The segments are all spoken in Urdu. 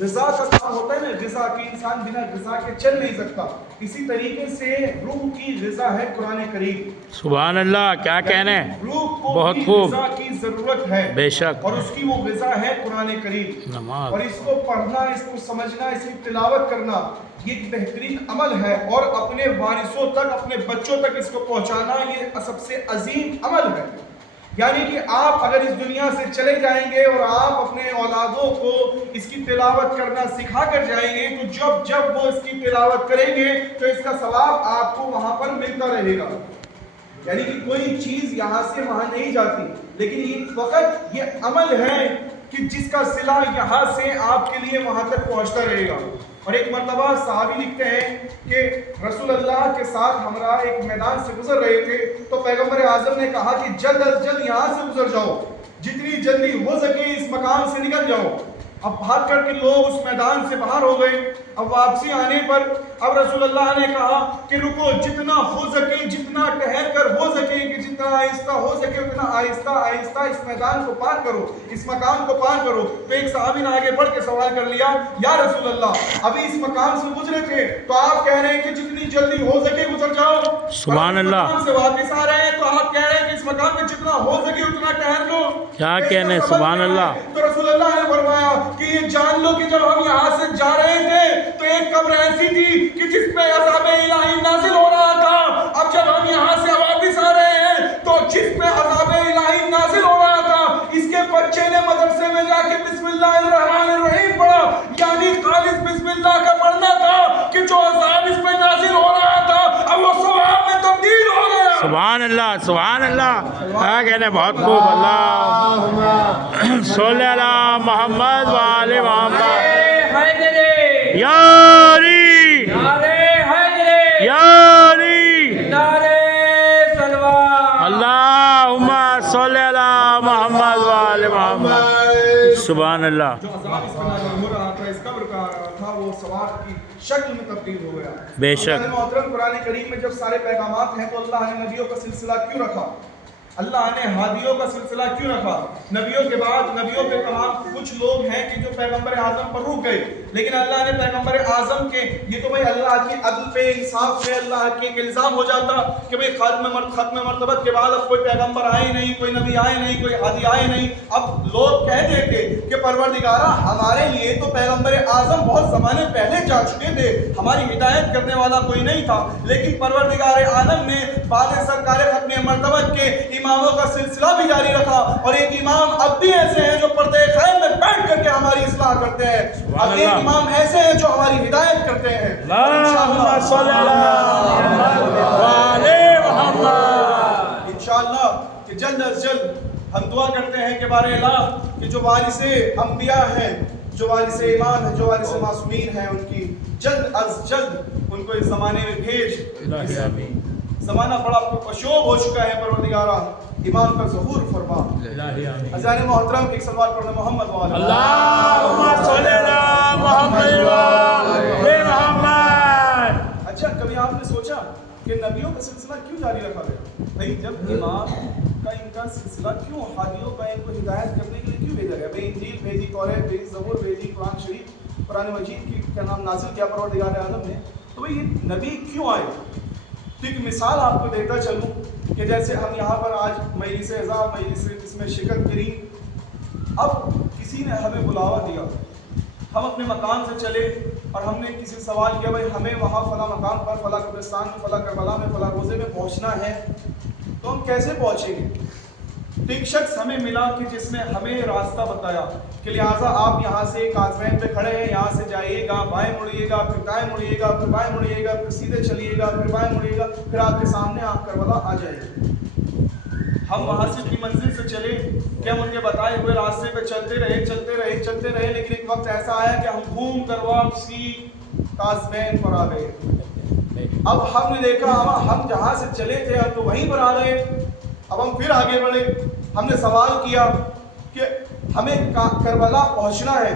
غذا کا کام ہوتا ہے نا، غذا کہ انسان بنا غذا کے چل نہیں سکتا، اسی طریقے سے روح کی غذا ہے قرآن کریم۔ سبحان اللہ، کیا کہنے، روح کو بہت بھی خوب، غذا کی ضرورت ہے، بے شک، اور اس کی وہ غذا ہے قرآن کریم۔ نماز، اور اس کو پڑھنا، اس کو سمجھنا، اس کی تلاوت کرنا یہ ایک بہترین عمل ہے، اور اپنے وارثوں تک، اپنے بچوں تک اس کو پہنچانا یہ سب سے عظیم عمل ہے۔ یعنی کہ آپ اگر اس دنیا سے چلے جائیں گے اور آپ اپنے اولادوں کو اس کی تلاوت کرنا سکھا کر جائیں گے، تو جب وہ اس کی تلاوت کریں گے تو اس کا ثواب آپ کو وہاں پر ملتا رہے گا۔ یعنی کہ کوئی چیز یہاں سے وہاں نہیں جاتی، لیکن یہ وقت یہ عمل ہے کہ جس کا صلہ یہاں سے آپ کے لیے وہاں تک پہنچتا رہے گا۔ اور ایک مرتبہ صحابی لکھتے ہیں کہ رسول اللہ کے ساتھ ہمراہ ایک میدان سے گزر رہے تھے، تو پیغمبر اعظم نے کہا کہ جلد از جلد یہاں سے گزر جاؤ، جتنی جلدی ہو سکے اس مقام سے نکل جاؤ۔ اب بھاگ کر کے لوگ اس میدان سے باہر ہو گئے۔ اب واپسی آنے پر اب رسول اللہ نے کہا کہ رکو، جتنا ہو سکے، جتنا ٹہل کر ہو سکے، کہ جتنا آہستہ ہو سکے اتنا آہستہ آہستہ اس میدان کو پار کرو، اس مقام کو پار کرو۔ تو ایک صحابی نے آگے بڑھ کے سوال کر لیا، یا رسول اللہ، ابھی اس مقام سے گزرے تھے تو آپ کہہ رہے ہیں کہ جتنی جلدی ہو سکے گزر جاؤ، سبحان اللہ، مقام سے واپس آ رہے ہیں تو آپ کہہ رہے ہیں کہ اس مقام میں جتنا ہو سکے اتنا ٹہل لو۔ کیا کہنے، سبحان اللہ۔ تو رسول اللہ نے فرمایا کہ یہ جان لو کہ جب ہم یہاں سے جا رہے تھے تو ایک قبر ایسی تھی کہ جس پہ عذاب الہی نازل ہو رہا تھا، اب جب ہم یہاں سے واپس آ رہے ہیں تو جس پہ عذاب الہی نازل ہو رہا تھا اس کے بچے نے مدرسے میں جا کے بسم اللہ الرحمن الرحیم پڑھا، یعنی خالص بسم اللہ کا پڑھنا تھا کہ جو عذاب اس پہ نازل ہو رہا تھا اب وہ ثواب میں تبدیل ہو گیا۔ سبحان اللہ، سبحان اللہ، کیا کہنے، بہت خوب۔ اللہ صلی اللہ محمد وآل محمد۔ یاری یاری اللہم صلی اللہ محمد وآل محمد۔ سبحان اللہ، جو عذاب اس پر نازل ہو رہا تھا، اس قبر کا آ رہا تھا، وہ ثواب کی شکل میں تبدیل ہو گیا۔ بے شک۔ اللہ محترم، قرآن کریم میں جب سارے پیغامات ہیں تو اللہ نے نبیوں کا سلسلہ کیوں رکھا؟ اللہ نے ہادیوں کا سلسلہ کیوں رکھا؟ نبیوں کے بعد نبیوں کے تمام کچھ لوگ ہیں کہ جو پیغمبر اعظم پر رک گئے، لیکن اللہ نے پیغمبر اعظم کے، یہ تو بھائی اللہ کی عدل پہ، انصاف پہ اللہ کے ایک الزام ہو جاتا کہ بھئی ختم مرتبت کے بعد اب کوئی پیغمبر آئے نہیں، کوئی نبی آئے نہیں، کوئی ہادی آئے نہیں۔ اب لوگ کہہ دیتے کہ پروردگارہ ہمارے لیے تو پیغمبر اعظم بہت زمانے پہلے جا چکے تھے، ہماری ہدایت کرنے والا کوئی نہیں تھا، لیکن پروردگار عالم نے بعد سرکار ختم مرتبت کے اماموں کا سلسلہ بھی جاری رکھا، اور ایک امام اب بھی ایسے ہیں جو پردے خیر میں بیٹھ کر کے ہماری اصلاح کرتے ہیں، اب ایک امام ایسے ہیں جو ہماری ہدایت کرتے ہیں۔ اللہم صلی اللہ وآل محمد۔ انشاءاللہ کہ جلد از جلد ہم دعا کرتے ہیں کہ بارے اللہ کہ جو وارث انبیاء ہیں، جو وارث ایمان ہیں، جو وارث معصومین ہیں، ان کی جلد از جلد ان کو اس زمانے میں بھیج۔ زمانہ بڑا پشوب ہو چکا ہے، پروردگارہ ایمان کا ظہور فرما۔ عزیزان محترم، ایک سلوات پڑھنا محمد وعلی اللہم صلی اللہ محمد وآل محمد۔ اچھا، کبھی آپ نے سوچا کہ نبیوں کا سلسلہ کیوں جاری رکھا گیا؟ بھئی جب امام کا ان کا سلسلہ کیوں، ہادیوں کا ان کو ہدایت کرنے کے لیے کیوں بھیجا گیا؟ بھئی انجیل بھیجی، توریت بھیجی، زبور بھیجی، قرآن شریف، قرآن مجید کی کیا نام نازل کیا پروردگار عالم نے، تو بھئی یہ نبی کیوں آئے؟ تو ایک مثال آپ کو دیتا چلوں کہ جیسے ہم یہاں پر آج مجلس اعزاز، مجلس اس میں شرکت کری، اب کسی نے ہمیں بلاوا دیا، ہم اپنے مکان سے چلے اور ہم نے کسی سے سوال کیا بھائی ہمیں وہاں فلاں مقام پر، فلاں قبرستان میں، فلاں کربلا میں، فلاں روزے میں پہنچنا ہے، تو ہم کیسے پہنچیں گے؟ تو ایک شخص ہمیں ملا کہ جس نے ہمیں راستہ بتایا کہ لہٰذا آپ یہاں سے کازوین پہ کھڑے ہیں، یہاں سے جائیے گا، بائیں مڑیے گا، پھر دائیں مڑیے گا، پھر بائیں مڑیے گا، پھر سیدھے چلیے گا، پھر بائیں مڑیے گا، پھر آپ کے سامنے آپ کربلا آ جائے گا۔ ہم وہاں سے اپنی منزل سے چلے کہ ہم ان کے بتائے ہوئے راستے پہ چلتے رہے، لیکن ایک وقت ایسا آیا کہ ہم گھوم کر واپسی کازوین پر آ گئے۔ اب ہم نے دیکھا ہم جہاں سے چلے تھے اب تو وہیں پر آ گئے۔ اب ہم پھر آگے بڑھے، ہم نے سوال کیا کہ ہمیں کربلا پہنچنا ہے،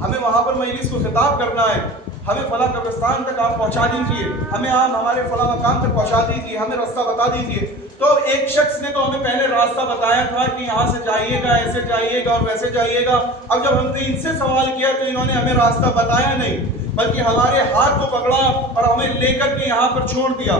ہمیں وہاں پر مجلس کو خطاب کرنا ہے، ہمیں فلاں قبرستان تک آپ پہنچا دیجئے، ہمیں آپ ہمارے فلاں مقام تک پہنچا دیجئے، ہمیں راستہ بتا دیجئے۔ تو ایک شخص نے تو ہمیں پہلے راستہ بتایا تھا کہ یہاں سے جائیے گا، ایسے جائیے گا اور ویسے جائیے گا. اب جب ہم نے ان سے سوال کیا تو انہوں نے ہمیں راستہ بتایا نہیں، بلکہ ہمارے ہاتھ کو پکڑا اور ہمیں لے کر کے یہاں پر چھوڑ دیا.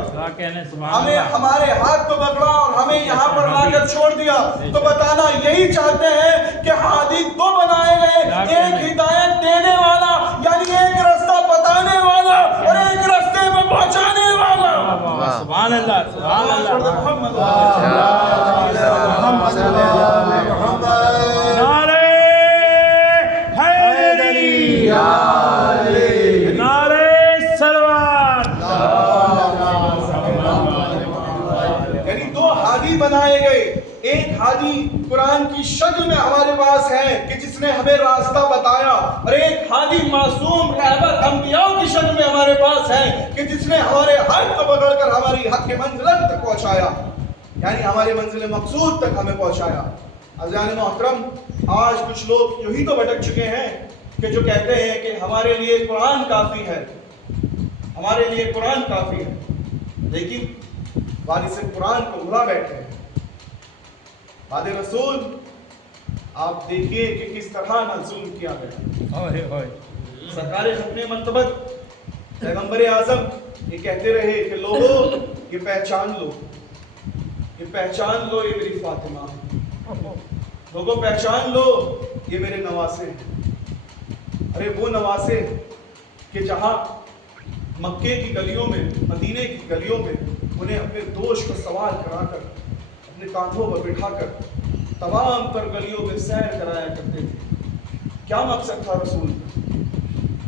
ہمیں ہمارے ہاتھ کو پکڑا اور ہمیں یہاں پر لا کر چھوڑ دیا. تو بتانا یہی چاہتے ہیں کہ ہادی دو بنائے گئے، ایک ہدایت دینے والا یعنی ایک رستہ بتانے والا اور ایک رستے میں پہنچانے والا. سبحان اللہ، سبحان اللہ. محمد نعرہ حیدری، نعرہ سلوات. یعنی دو ہادی بنائے گئے. ایک ہادی قرآن کی شکل میں ہمارے پاس ہے کہ جس نے ہمیں راستہ بتایا، اور ایک ہادی معصوم رہبر انبیاء کی شکل میں ہمارے پاس ہے کہ جس نے ہمارے ہاتھ کو پکڑ کر ہماری حق کی منزل تک پہنچایا، یعنی ہمارے منزل مقصود تک ہمیں پہنچایا. عزیزان محترم، آج کچھ لوگ یوں ہی تو بھٹک چکے ہیں کہ جو کہتے ہیں کہ ہمارے لیے قرآن کافی ہے، ہمارے لیے قرآن کافی ہے، لیکن وارث قرآن کو بھلا بیٹھے ہیں. بعد رسول آپ دیکھیے کہ کس طرح نہ ظلم کیا گیا. سرکار ختم مرتبت پیغمبر اعظم یہ کہتے رہے کہ لوگوں یہ پہچان لو، یہ پہچان لو، یہ میری فاطمہ ہے. لوگوں پہچان لو، یہ میرے نواسے ہیں. ارے وہ نواسے کہ جہاں مکے کی گلیوں میں، مدینے کی گلیوں میں انہیں اپنے دوش کو سوار کرا کر اپنے کاندھوں پر بٹھا کر تمام تر گلیوں میں سیر کرایا کرتے تھے. کیا مقصد تھا رسول کا؟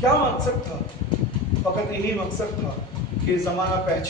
کیا مقصد تھا؟ فقط یہی مقصد تھا کہ زمانہ پہچان